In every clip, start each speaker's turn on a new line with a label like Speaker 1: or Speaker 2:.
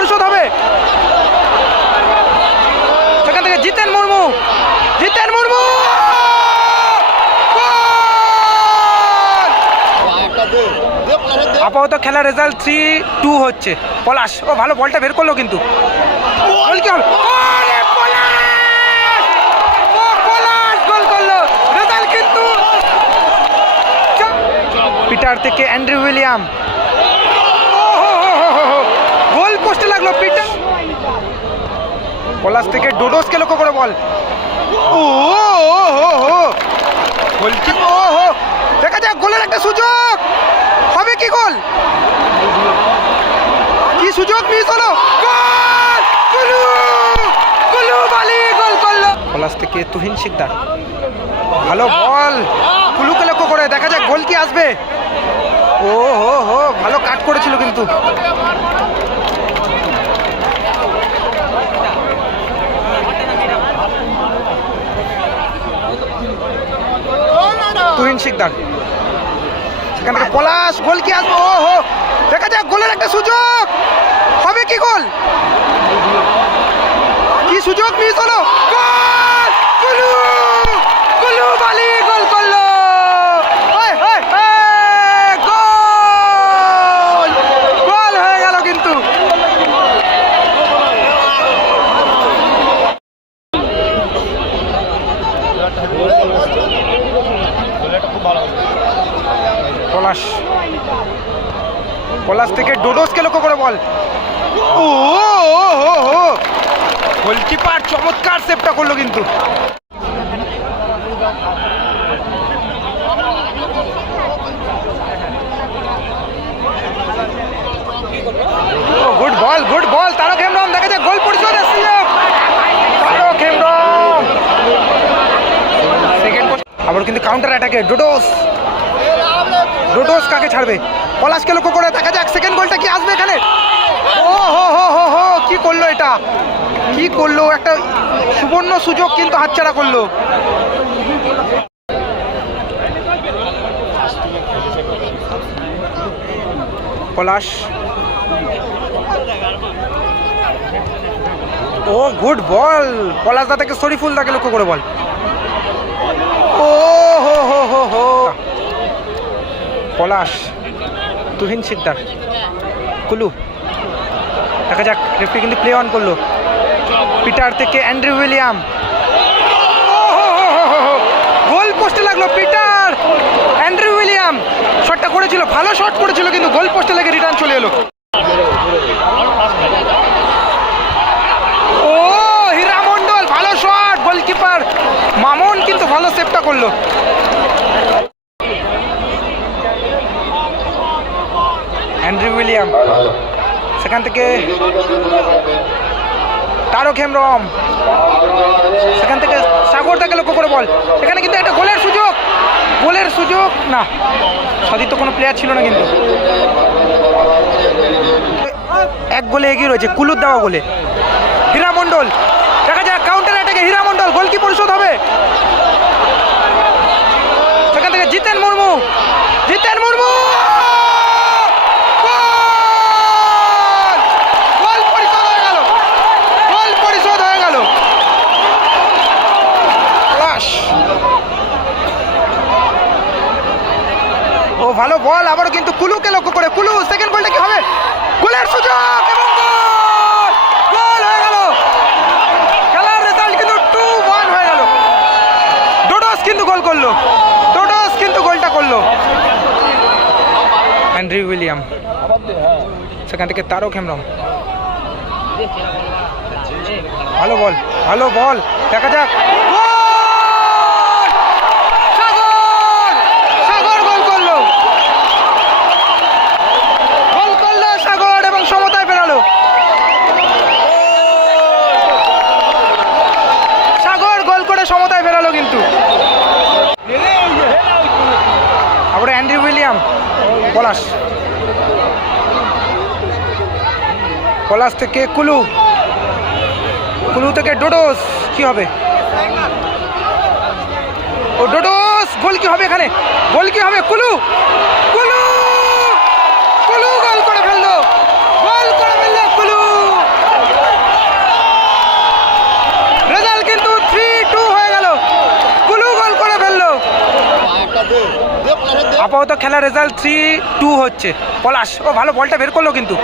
Speaker 1: পরিশোধ হবে। সেখান থেকে জিতেন মুর্মু। জিতেন মুর্মু! আপাতত খেলার রেজাল্ট থ্রি টু হচ্ছে। পলাশ, ও ভালো বলটা বের করল কিন্তু পিটার থেকে অ্যান্ড্রু উইলিয়াম। লাগল পিটার পলাশ থেকে ডোডোসকে লক্ষ্য করে বল ও হো ও হো দেখা যাক, গোলের একটা সুযোগ। হবে কি গোল? কি সুযোগ মিস হলো? পলাশ থেকে তুহিন শিকদার। ভালো বল কুলুকে লক্ষ্য করে। দেখা যাক, গোল কি আসবে। ও হো হো ভালো কাট করেছিল কিন্তু। তুহিন শিকদার। সেখান থেকে পলাশ গোল কি আসবে। ও হো দেখা যাক গোলের একটা সুযোগ। হবে কি গোল? কি সুযোগ মিস হলো গোল কুলু কুলু বালি গোল করল ওই, ওই, ওই, গোল গোল হয়ে গেল কিন্তু পলাশ। পলাশ থেকে ডোডোসকে লক্ষ্য করে বল। ও হো গোলকিপার চমৎকার সেভটা করল কিন্তু। Good ball good ball. Tarak Hembram, দেখা যায় গোল পরিশোধ তারক হেমব্রম। সেকেন্ড আবার কিন্তু কাউন্টার অ্যাটাকে ডোডোস। ডোডোস কাকে ছাড়বে? পলাশকে লক্ষ্য করে দেখা যাক সেকেন্ড গোলটা কি আসবে এখানে? ও হো হো হো হো, কি করল এটা? কি করল? একটা সুবর্ণ সুযোগ কিন্তু হাতছাড়া করল। পলাশ। ও গুড বল পলাশ থেকে শরীফুল দাকে লক্ষ্য করে বল। ও হো হো হো হো পলাশ, তুহিন সিকদার। কুলু, দেখা যাক রেফারি কিন্তু প্লে অন করল। পিটার থেকে অ্যান্ড্রু উইলিয়াম। গোল পোস্টে লাগল পিটার। অ্যান্ড্রু উইলিয়াম শটটা করেছিল, ভালো শট করেছিল, কিন্তু গোল পোস্টে লেগে রিটার্ন চলে এলো। ও হীরা মন্ডল ভালো শট গোলকিপার মামুন কিন্তু ভালো সেভটা করল অ্যান্ড্রু উইলিয়াম সেখান থেকে তারক হেমরম সেখান থেকে সাগর তাকে লক্ষ্য করে বল। এখানে কিন্তু একটা গোলের সুযোগ। গোলের সুযোগ। না সদিত কোনো প্লেয়ার ছিল না কিন্তু। এক গোলে এগিয়ে রয়েছে কুলুর দেওয়া গোলে। হীরা মণ্ডল। দেখা যাক কাউন্টার অ্যাটাকে হীরা মণ্ডল। গোল কি পরিশোধ হবে সেখান থেকে জিতেন মুর্মু জিতেন মুর্মু গোল! গোল পরিশোধ হয়ে গেল গোল পরিশোধ হয়ে গেল পলাশ। ও ভালো বল আবারও কিন্তু কুলুকে লক্ষ্য করে। কুলু সেকেন্ড গোলটা কি হবে? গোলের সুযোগ এবং গোল! হয়ে গেল। খেলার রেজাল্ট কিন্তু টু ওয়ান হয়ে গেল। ডোডোস কিন্তু গোল করল। ডোডোস কিন্তু গোলটা করল। Andre William. সেখান থেকে তারক হেমরম ভালো বল ভালো বল। দেখা যাক গোল! সাগর! সাগর গোল করল গোল করল সাগর এবং সমতায় বেরালো সাগর গোল করে সমতায় বেরালো কিন্তু আবার অ্যান্ড্রি উইলিয়াম পলাশ। পলাশ থেকে কুলু। কুলু থেকে ডোডোস, কি হবে? ও ডোডোস, গোল কি হবে এখানে? গোল কি হবে কুলু কুলু কুলু গোল করে ফেলল গোল করে ফেলল কুলু আপাতত খেলার রেজাল্ট থ্রি টু হচ্ছে। পলাশ ও ভালো বলটা বের করল কিন্তু।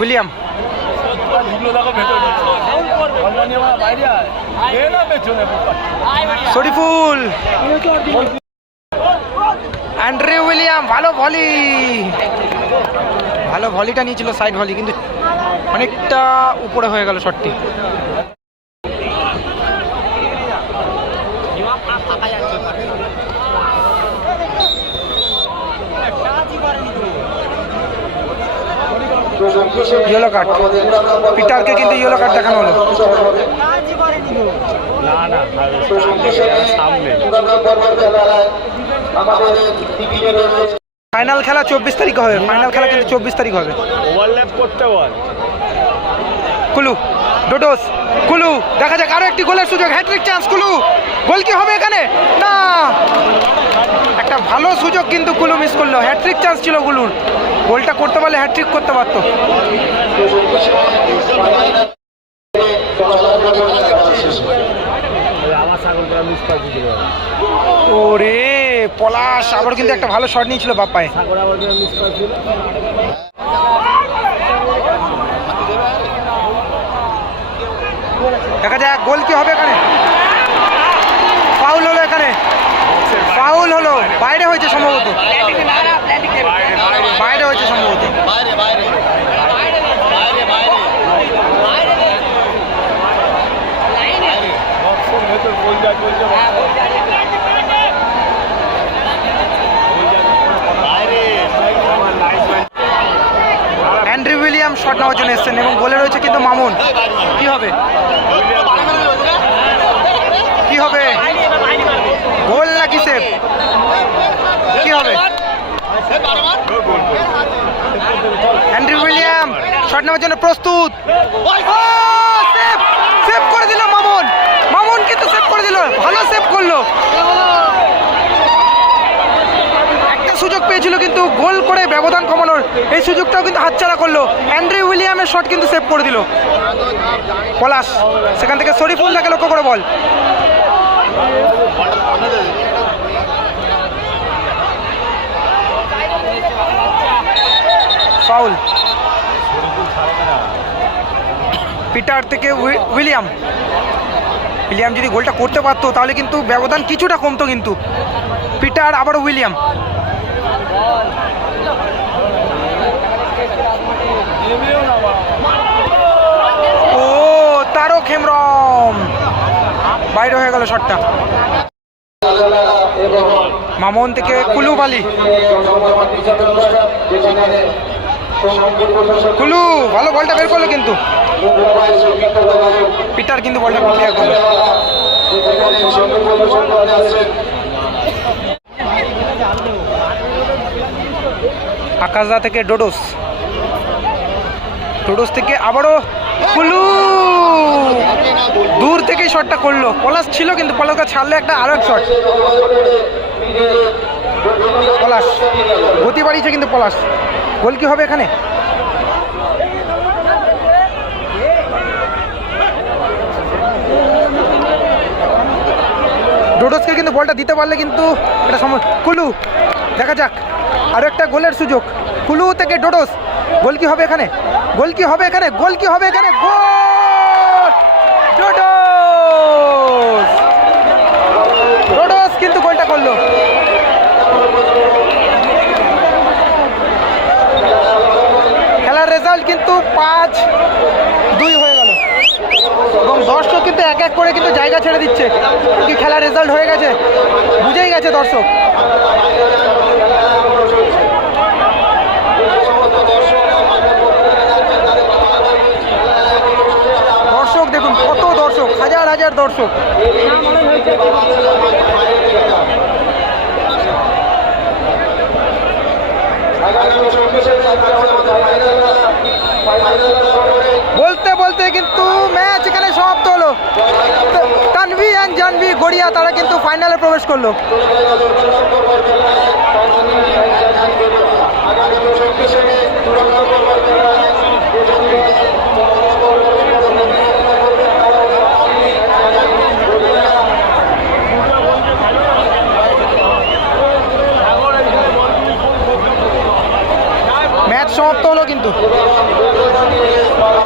Speaker 1: উইলিয়াম শরীফুল অ্যান্ড্রে উইলিয়াম, ভালো ভলি। ভালো ভলিটা নিয়েছিল সাইড ভলি, কিন্তু অনেকটা উপরে হয়ে গেল শটটি। ইয়েলো কার্ড পিটারকে কিন্তু ইয়েলো কার্ড দেখানো হলো।
Speaker 2: না না সামনে
Speaker 1: ফাইনাল খেলা চব্বিশ তারিখ হবে। ফাইনাল খেলা কিন্তু চব্বিশ তারিখ হবে।
Speaker 2: ওভারল্যাপ করতে বল।
Speaker 1: কুলু। ডোডোস, কুলু, দেখা যাক আরও একটি গোলের সুযোগ হ্যাট্রিক চান্স কুলু। গোল কি হবে এখানে? না। একটা ভালো সুযোগ কিন্তু কুলু মিস করল। হ্যাট্রিক চান্স ছিল কুলুর। গোলটা করতে পারলে হ্যাট্রিক করতে পারতো। ওরে, পলাশ, আবার কিন্তু একটা ভালো শট নিয়েছিল বাপ্পায়
Speaker 2: ছাগল আবার মিস করে দিল
Speaker 1: দেখা যাক গোল কি হবে এখানে ফাউল হলো এখানে ফাউল হলো বাইরে হয়েছে সম্ভবত বাইরে হয়েছে সম্ভবত
Speaker 2: ভেতর গোল যায় গোল যায়
Speaker 1: উইলিয়াম শট নেওয়ার জন্য এসছেন এবং বলে রয়েছে কিন্তু মামুন, কি হবে? কি হবে? গোল নাকি সেভ? কি হবে? অ্যান্ড্রি উইলিয়াম, শট নেওয়ার জন্য প্রস্তুত সেভ সেভ করে দিল মামুন মামুন কিন্তু সেভ করে দিল ভালো সেভ করল একটা সুযোগ পেয়েছিল কিন্তু গোল করে ব্যবধান কমানোর এই সুযোগটাও কিন্তু হাতছাড়া করল। অ্যান্ড্রি উইলিয়ামের শট কিন্তু সেভ করে দিল। পলাশ, সেখান থেকে শরীফুল্লাহকে লক্ষ্য করে বল। ফাউল। পিটার থেকে উই- উইলিয়াম। উইলিয়াম যদি গোলটা করতে পারতো, তাহলে কিন্তু ব্যবধান কিছুটা কমতো কিন্তু। পিটার আবার উইলিয়াম ও তারও খেমরম বাইরে হয়ে গেল শটটা মামন থেকে কুলু কুলুবালি কুলু, ভালো বলটা বের করল কিন্তু। পিটার কিন্তু বলটা ক্লিয়ার করল। আকাশদা থেকে ডোডোস। ডোডোস থেকে আবারও কুলু। দূর থেকেই শটটা করল। পলাশ ছিল কিন্তু পলাশকে ছাড়লে একটা আরও এক শট পলাশ। গতি বাড়িয়েছে কিন্তু পলাশ। গোল কি হবে এখানে? ডোডোসকে কিন্তু বলটা দিতে পারলে কিন্তু এটা সময় কুলু, দেখা যাক। আরও একটা গোলের সুযোগ। কুলু থেকে ডোডোস। গোল কি হবে এখানে? গোল কি হবে এখানে? গোল কি হবে এখানে? গোল! ডোডোস ডোডোস কিন্তু গোলটা করল। খেলার রেজাল্ট কিন্তু পাঁচ দুই হয়ে গেল। এবং দর্শক কিন্তু এক এক করে কিন্তু জায়গা ছেড়ে দিচ্ছে। কি খেলার রেজাল্ট হয়ে গেছে। বুঝেই গেছে দর্শক। হাজার দর্শক। বলতে বলতে কিন্তু ম্যাচ এখানে সমাপ্ত হলো। তানভি অ্যান্ড জানভি গড়িয়া, তারা কিন্তু ফাইনালে প্রবেশ করল।